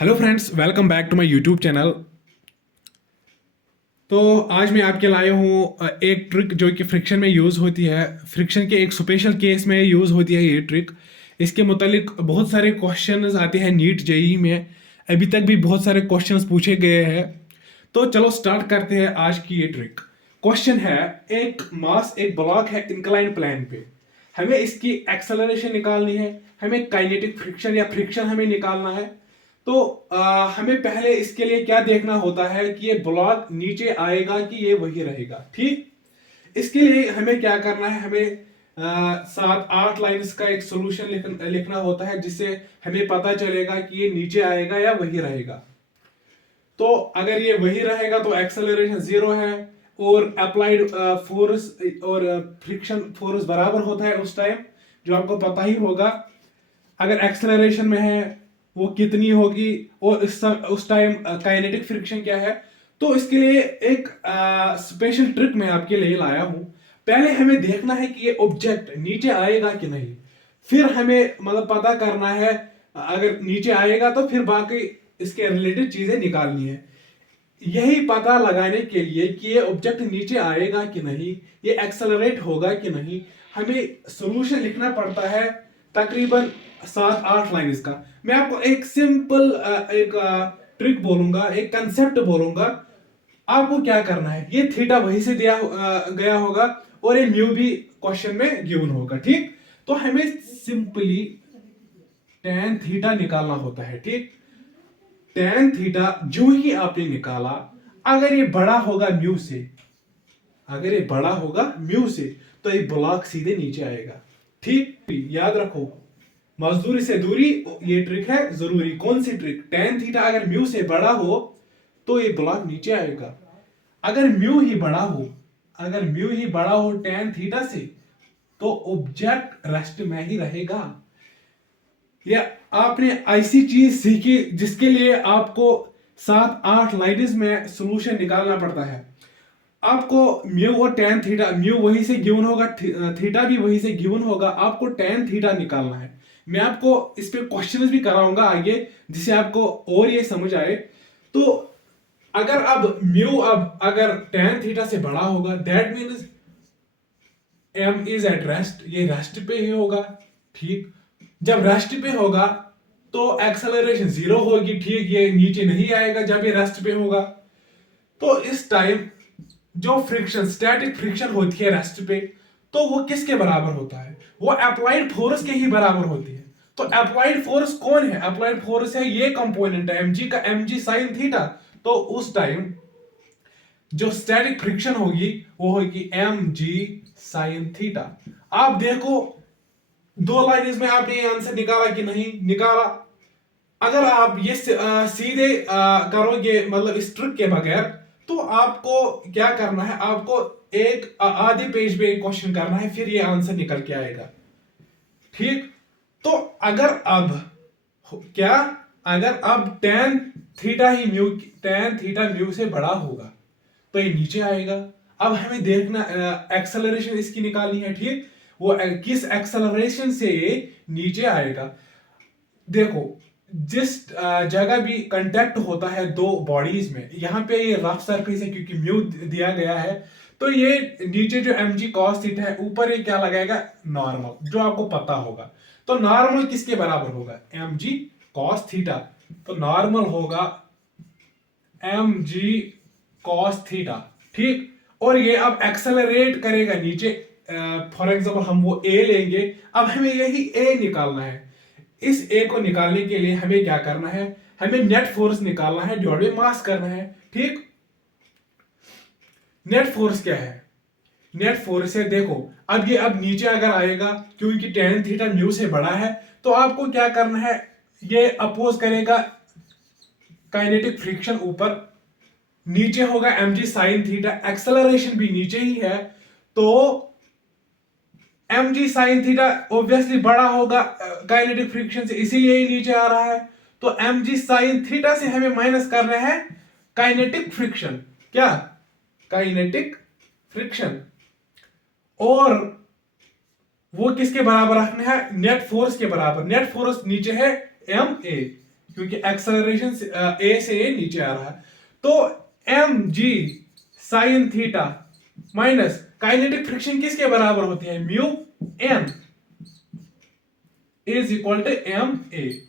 Hello friends, welcome back to my YouTube channel. तो आज मैं आपके लाया हूँ एक ट्रिक जो कि फ्रिक्शन में यूज़ होती है। फ्रिक्शन के एक स्पेशल केस में यूज़ होती है ये ट्रिक। इसके मुतालिक बहुत सारे क्वेश्चंस आते हैं नीट जेई में। अभी तक भी बहुत सारे क्वेश्चंस पूछे गए हैं। तो चलो स्टार्ट करते हैं आज की ये ट्रिक। क्वेश्चन है, एक ब्लॉक है इंक्लाइन प्लेन पे। हमें इसकी एक्सेलरेशन निकालनी है, हमें काइनेटिक फ्रिक्शन या फ्रिक्शन हमें निकालना है। तो हमें पहले इसके लिए क्या देखना होता है कि ये ब्लॉक नीचे आएगा कि ये वही रहेगा। ठीक, इसके लिए हमें क्या करना है, हमें 7-8 लाइन्स का एक सोल्यूशन लिखना होता है, जिससे हमें पता चलेगा कि ये नीचे आएगा या वही रहेगा। तो अगर ये वही रहेगा तो एक्सेलरेशन जीरो है, और अप्लाइड फोर्स और फ्रिक्शन फोर्स बराबर होता है उस टाइम, जो आपको पता ही होगा। अगर एक्सेलरेशन में है वो कितनी होगी, और उस टाइम काइनेटिक फ्रिक्शन क्या है। तो इसके लिए एक स्पेशल ट्रिक मैं आपके लिए लाया हूं। पहले हमें देखना है कि ये ऑब्जेक्ट नीचे आएगा कि नहीं, फिर हमें मतलब पता करना है। अगर नीचे आएगा तो फिर बाकी इसके रिलेटेड चीजें निकालनी है। यही पता लगाने के लिए कि ये ऑब्जेक्ट नीचे आएगा कि नहीं, ये एक्सेलरेट होगा कि नहीं, हमें सॉल्यूशन लिखना पड़ता है तकरीबन 7-8 लाइन इसका। मैं आपको एक सिंपल एक ट्रिक बोलूंगा, एक कंसेप्ट बोलूंगा। आपको क्या करना है, ये थीटा वहीं से दिया गया होगा, और ये म्यू भी क्वेश्चन में गिवन होगा। ठीक, तो हमें सिंपली टेन थीटा निकालना होता है। ठीक, टेन थीटा जो ही आपने निकाला, अगर ये बड़ा होगा म्यू से, अगर ये बड़ा होगा म्यू से, तो ये ब्लॉक सीधे नीचे आएगा। ठीक, याद रखो, मजदूरी से दूरी, ये ट्रिक है जरूरी। कौन सी ट्रिक? टेन थीटा अगर म्यू से बड़ा हो तो ये ब्लॉक नीचे आएगा। अगर म्यू ही बड़ा हो, अगर म्यू ही बड़ा हो टेन थीटा से, तो ऑब्जेक्ट रेस्ट में ही रहेगा। या आपने ऐसी चीज सीखी जिसके लिए आपको 7-8 लाइन्स में सॉल्यूशन निकालना पड़ता है। आपको म्यू और टेन थीटा, म्यू वहीं से गिवन होगा, थीटा भी वहीं से गिवन होगा, आपको टेन थीटा निकालना है। मैं आपको इस पे क्वेश्चंस भी कराऊंगा आगे, जिससे आपको और ये समझ आए। तो अगर अब म्यू, अब अगर टेन थीटा से बड़ा होगा, that means m is at rest, ये रेस्ट पे ही होगा। ठीक, जब रेस्ट पे होगा तो एक्सेलरेशन जीरो होगी। ठीक, ये नीचे नहीं आएगा जब ये रेस्ट पे होगा। तो इस टाइम जो फ्रिक्शन, स्टैटिक फ्रिक्शन होती है रेस्ट पे, तो वो किसके बराबर होता है? वो अप्लाइड फोर्स के ही बराबर होती है। तो अप्लाइड फोर्स कौन है? अप्लाइड फोर्स है ये कंपोनेंट है एमजी का, एमजी साइन थीटा। तो उस टाइम जो स्टैटिक फ्रिक्शन होगी वो होगी एम जी साइन थीटा। आप देखो, दो लाइन में आपने ये आंसर निकाला कि नहीं निकाला? अगर आप ये सीधे करोगे, मतलब इस ट्रिक के बगैर, तो आपको क्या करना है, आपको एक आधे पेज पे एक क्वेश्चन करना है, फिर ये आंसर निकल के आएगा। ठीक, तो अगर अब क्या, अगर अब टेन थीटा म्यू से बड़ा होगा तो ये नीचे आएगा। अब हमें देखना, एक्सेलरेशन इसकी निकालनी है। ठीक, वो किस एक्सेलरेशन से ये नीचे आएगा। देखो, जिस जगह भी कांटेक्ट होता है दो बॉडीज में, यहाँ पे ये रफ सरफेस है क्योंकि म्यू दिया गया है, तो ये नीचे जो एम जी कॉस थीटा है, ऊपर ये क्या लगाएगा, नॉर्मल, जो आपको पता होगा। तो नॉर्मल किसके बराबर होगा? M g cos theta. तो नॉर्मल होगा एम जी कॉस थीटा। ठीक, और ये अब एक्सेलरेट करेगा नीचे। फॉर एग्जांपल हम वो ए लेंगे, अब हमें यही ए निकालना है। इस ए को निकालने के लिए हमें क्या करना है, हमें नेट फोर्स निकालना है, डिवाइड बाय मास करना है। ठीक, नेट फोर्स क्या है? नेट फोर्स है, देखो, अब ये अब नीचे अगर आएगा, क्योंकि टेन थीटा म्यू से बड़ा है, तो आपको क्या करना है, ये अपोज करेगा काइनेटिक फ्रिक्शन ऊपर, नीचे होगा mg साइन थीटा, एक्सेलरेशन भी नीचे ही है, तो mg साइन थीटा ऑब्वियसली बड़ा होगा काइनेटिक फ्रिक्शन से, इसीलिए ही नीचे आ रहा है। तो mg साइन थीटा से हमें माइनस करना है काइनेटिक फ्रिक्शन। क्या? Kinetic friction. और वो किसके बराबर रखना है? नेट फोर्स के बराबर। नेट फोर्स नीचे है एम ए, क्योंकि एक्सेलरेशन ए से ए नीचे आ रहा है। तो m g sine theta minus kinetic friction किसके बराबर होती है, mu N is equal to m a.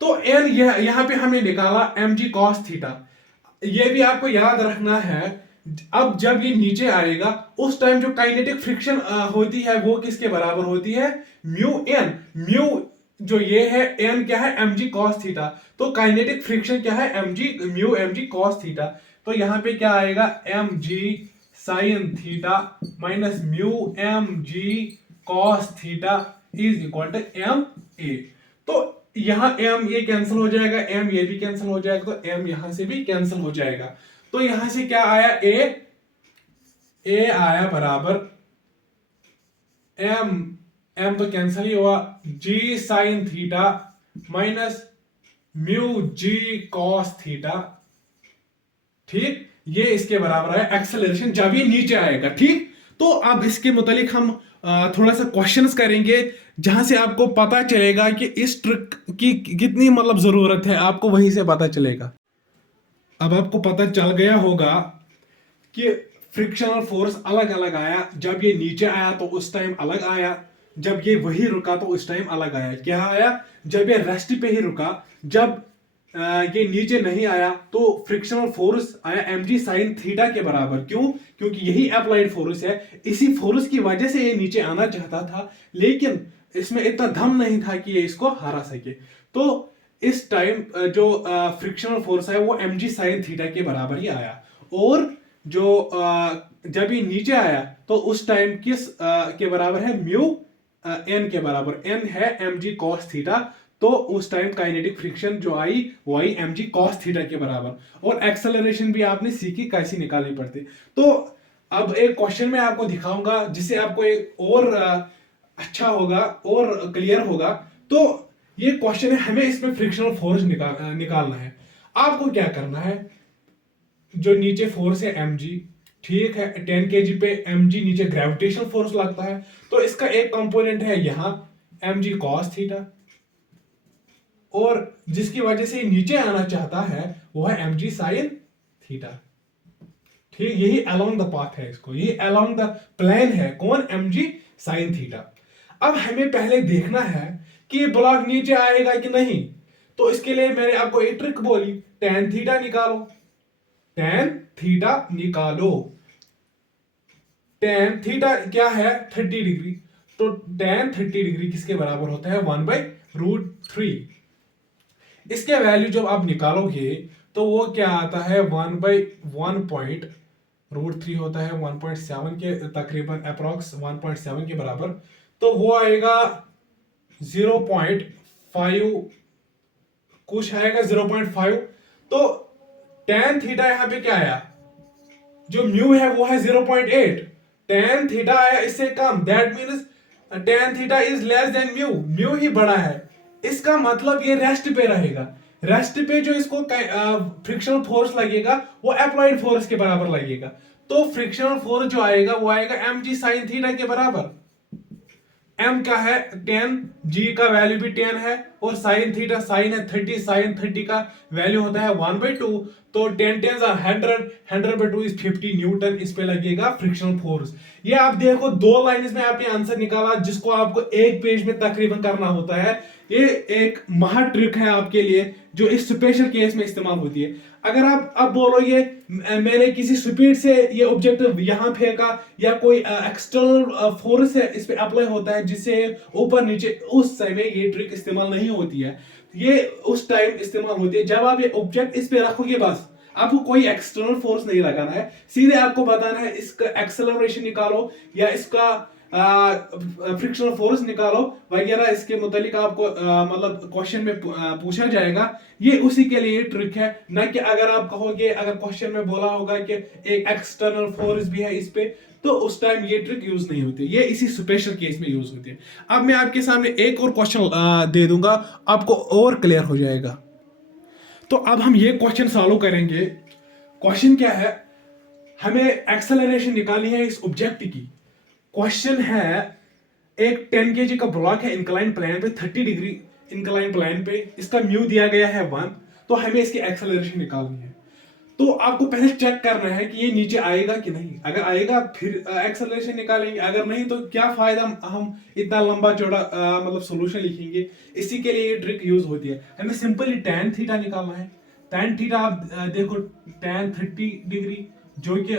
तो एन यहां पे हमने निकाला एम जी कॉस थीटा। ये भी आपको याद रखना है, अब जब ये नीचे आएगा उस टाइम जो काइनेटिक फ्रिक्शन होती है वो किसके बराबर होती है, म्यू एन। म्यू जो ये है एन क्या है, एम जी कॉस थीटा। तो काइनेटिक फ्रिक्शन क्या है, m g mu m g cos theta. तो यहां पे क्या आएगा, m g sine theta minus mu m g cos theta is equal to m a. तो यहां एम ये कैंसिल हो जाएगा, एम ये भी कैंसिल हो जाएगा, तो एम यहां से भी कैंसिल हो जाएगा। तो यहां से क्या आया, ए आया बराबर एम, एम तो कैंसिल ही हुआ, जी sine theta minus mu G cos theta. ठीक, ये इसके बराबर है एक्सेलरेशन जब ये नीचे आएगा। ठीक, तो अब इसके मुतालिक हम थोड़ा सा क्वेश्चंस करेंगे जहां से आपको पता चलेगा कि इस ट्रिक की कितनी मतलब जरूरत है, आपको वहीं से पता चलेगा। अब आपको पता चल गया होगा कि फ्रिक्शनल फोर्स अलग अलग आया, जब ये नीचे आया तो उस टाइम अलग आया, जब ये वही रुका तो उस टाइम अलग आया। क्या आया, जब ये रेस्ट पे ही रुका, जब ये नीचे नहीं आया तो फ्रिक्शनल फोर्स आया mg साइन थीटा के बराबर। क्यों, क्योंकि यही अप्लाइड फोर्स है, इसी फोर्स की वजह से ये नीचे आना चाहता था, लेकिन इसमें इतना दम नहीं था कि ये इसको हरा सके। तो इस टाइम जो फ्रिक्शनल फोर्स है वो mg साइन थीटा के बराबर ही आया। और जो जब ये नीचे आया तो उस टाइम किस के बराबर है, म्यू एन के बराबर। एन है mg cos थीटा, तो उस टाइम काइनेटिक फ्रिक्शन जो आई वो आई mg cos थीटा के बराबर। और एक्सेलरेशन भी आपने सीखी कैसी निकालनी पड़ती। तो अब एक क्वेश्चन मैं आपको दिखाऊंगा जिससे आपको एक और अच्छा होगा और क्लियर होगा। तो ये क्वेश्चन है, हमें इसमें फ्रिक्शनल फोर्स निकालना है। आपको क्या करना है, जो नीचे फोर्स है mg, ठीक है, 10 kg पे mg नीचे ग्रेविटेशनल फोर्स लगता है, तो इसका एक कंपोनेंट है यहां mg cos थीटा, और जिसकी वजह से नीचे आना चाहता है वो है mg sin थीटा। ठीक, यही अलोंग द पाथ है, इसको यही अलोंग द प्लेन है, कौन, mg sin थीटा। अब हमें पहले देखना है कि ये ब्लॉक नीचे आएगा कि नहीं। तो इसके लिए मैंने आपको एक ट्रिक बोली, tan थीटा निकालो, tan थीटा निकालो। tan थीटा क्या है, 30 डिग्री। तो tan 30 डिग्री किसके बराबर होता है, 1/√3। इसके वैल्यू जब आप निकालोगे तो वो क्या आता है, 1/1.√3 होता है 1.7 के तकरीबन, अप्रॉक्स 1.7 के बराबर। तो वो आएगा 0.5, कुछ आएगा 0.5। तो tan थीटा यहां पे क्या आया, जो म्यू है वो है 0.8, tan थीटा आया इससे कम, that means tan theta is less than mu, mu ही बड़ा है। इसका मतलब ये रेस्ट पे रहेगा, रेस्ट पे जो इसको फ्रिक्शनल फोर्स लगेगा वो अप्लाइड फोर्स के बराबर लगेगा। तो फ्रिक्शनल फोर्स जो आएगा वो आएगा mg sin थीटा के बराबर। m क्या है 10, g का वैल्यू भी 10 है, और साइन थीटा साइन है 30, साइन 30 का वैल्यू होता है 1/2। तो 10 10 100, 100/2 इज 50 न्यूटन इस पे लगेगा फ्रिक्शनल फोर्स। ये आप देखो, दो लाइंस में आपने आंसर निकाला जिसको आपको एक पेज में तकरीबन करना होता है। ये एक महा ट्रिक है आपके लिए जो इस स्पेशल केस में इस्तेमाल होती है। अगर आप अब बोलो ये मैंने किसी स्पीड से ये ऑब्जेक्ट यहां फेंका, या कोई एक्सटर्नल फोर्स है इस पे अप्लाई होता है जिससे ऊपर नीचे, उस समय ये ट्रिक इस्तेमाल नहीं होती है। ये उस टाइम इस्तेमाल होती है जब आप ये ऑब्जेक्ट इस पे रखोगे, बस आपको कोई एक्सटर्नल फोर्स नहीं लगाना है, सीधे आपको बताना है इसका एक्सेलरेशन निकालो या इसका फ्रिक्शनल फोर्स निकालो वगैरह। इसके मुतालिक आपको मतलब क्वेश्चन में पूछा जाएगा। ये उसी के लिए ट्रिक है, ना कि अगर आप कहोगे, अगर क्वेश्चन में बोला होगा कि एक एक्सटर्नल फोर्स भी है इस पे, तो उस टाइम ये ट्रिक यूज नहीं होती, ये इसी स्पेशल केस में यूज होती है। अब मैं आपके सामने एक और क्वेश्चन दे दूंगा, आपको और क्लियर हो जाएगा। तो अब हम ये क्वेश्चन सॉल्व करेंगे। क्वेश्चन क्या है, हमें एक्सेलरेशन निकालनी है इस ऑब्जेक्ट की। क्वेश्चन है, एक 10 kg का ब्लॉक है इंक्लाइन प्लेन पे 30 डिग्री इंक्लाइन प्लेन पे, इसका म्यू दिया गया है 1, तो हमें इसकी एक्सेलरेशन निकालनी है। तो आपको पहले चेक करना है कि ये नीचे आएगा कि नहीं, अगर आएगा फिर एक्सेलरेशन निकालेंगे, अगर नहीं तो क्या फायदा हम इतना लंबा चौड़ा मतलब सोल्यूशन लिखेंगे। इसी के लिए ये ट्रिक यूज होती है। हमें सिंपली tan थीटा निकालना है। tan थीटा आप देखो tan 30 डिग्री जो कि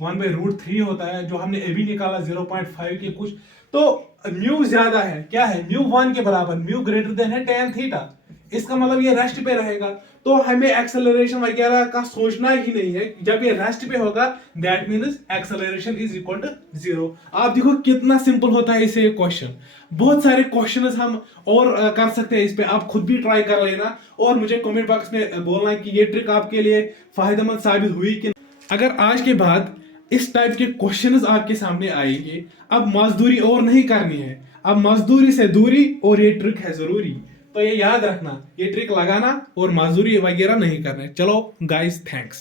1/√3 होता है, जो हमने अभी निकाला 0.5 के कुछ। तो म्यू ज्यादा है, क्या है, म्यू 1 के बराबर, म्यू ग्रेटर देन है tan थीटा। इसका मतलब ये रेस्ट पे रहेगा, तो हमें एक्सेलरेशन वगैरह का सोचना ही नहीं है। जब ये रेस्ट पे होगा that means acceleration is equal to 0। आप देखो कितना सिंपल होता है इसे क्वेश्चन। बहुत सारे क्वेश्चंस हम और कर सकते हैं इस पे, आप खुद भी ट्राई कर लेना और मुझे कमेंट बॉक्स में बोलना कि ये ट्रिक आपके लिए फायदेमंद साबित हुई कि। अगर आज के बाद इस टाइप के क्वेश्चंस आपके सामने आएंगे, अब मजदूरी और नहीं करनी है, अब मजदूरी से दूरी, और ये ट्रिक है जरूरी। तो ये याद रखना, ये ट्रिक लगाना और मजदूरी वगैरह नहीं करना है। चलो गाइस, थैंक्स।